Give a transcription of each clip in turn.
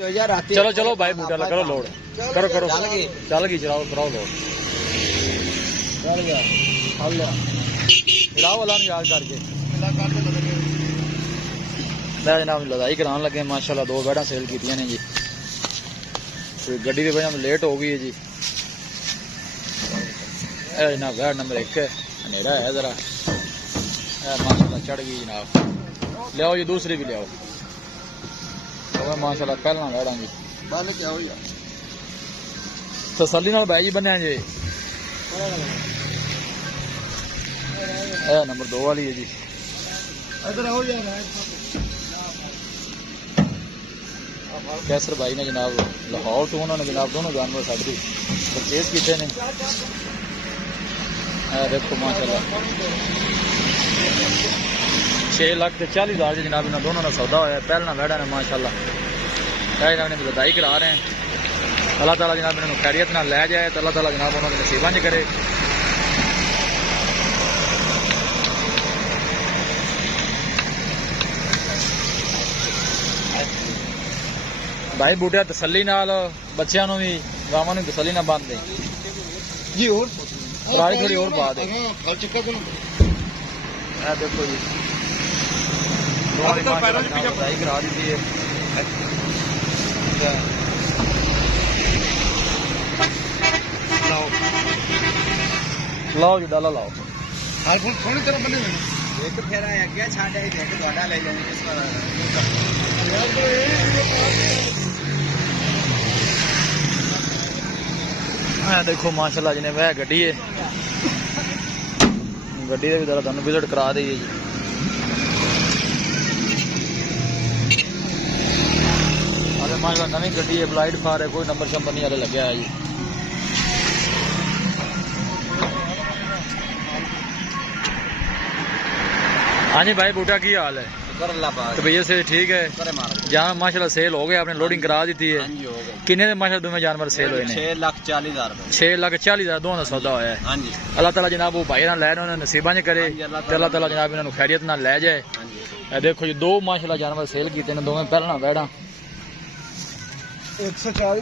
चलो चलो भाई बूटा करो लोड करो करो चल गई चलाओ कराओ लोड चलाओ अल्लाह याद करके मैं जनाब लदाई कराने लगे माशाल्लाह दो बैठा सेल की ने जी गड्डी की वजह लेट हो गई है जी जनाब बैठ नंबर 1 है हनेरा है जरा माशाल्लाह चढ़ गई जनाब लियाओ जी दूसरी भी लियाओ माशाल्लाह पहला बैठा जी तसल्ली नाल भाई जी बने जी नंबर 2 वाली है जी कैसर भाई ने जनाब लाहौर तो उन्होंने जनाब दोनों जानवर साड़ी परचेज किए ने देखो माशाल्लाह 6,40,000 जनाब इन्होंने दोनों का सौदा होया पहला बैठा ने माशाल्लाह इन्होंने लदाई करा रहे हैं अल्लाह ताला जनाब इन्होंने खैरियत नाल लै जाए तो अल्लाह ताला जनाब उन्होंने नसीबां च करे भाई बूटिया तसल्ली नाल बच्चों को भी गावां नूं तसल्ली नाल बांध दे जी और राज थोड़ी और पा दे देखो जी लदाई करा दी है लाओ जी डाला लाओ थोड़ी तरह बने एक फेरा है क्या छाड़ा है देख ਤੁਹਾਡਾ ले जाने किस पर देखो माशाल्लाह जिन्हें वह गड्डी है गड्डी भी जरा तुहानू विजिट करा दी है जी माशाल्लाह नवी गड्डी है ब्लाइट फार है कोई नंबर शंबर नहीं हाले लगे है जी हाँ जी भाई बूटा की हाल है तबीयत से ठीक है जहाँ माशाल्लाह सेल हो गया आपने लोडिंग करा दी है किन्ने माशाल्लाह दोवें जानवर सेल हुए 6,40,000 दोनों का सौदा होया है अल्लाह ताला जनाब वो भाई लै उन्होंने नसीबां च करे अल्लाह ताला जनाब इन्होंने खैरियत नाल लै जाए देखो जी दो माशाल्लाह जानवर सेल किए ने दोवें पहला बैठा 140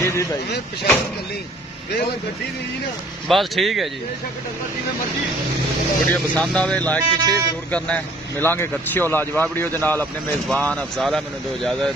जी जी भाई बस ठीक है जी वीडियो पसंद आवे लाइक की शेयर जरूर करना है मिलांगे अच्छी और लाजवाब वीडियो के नाल अपने मेजबान अफजाल मैंने दो इजाजत।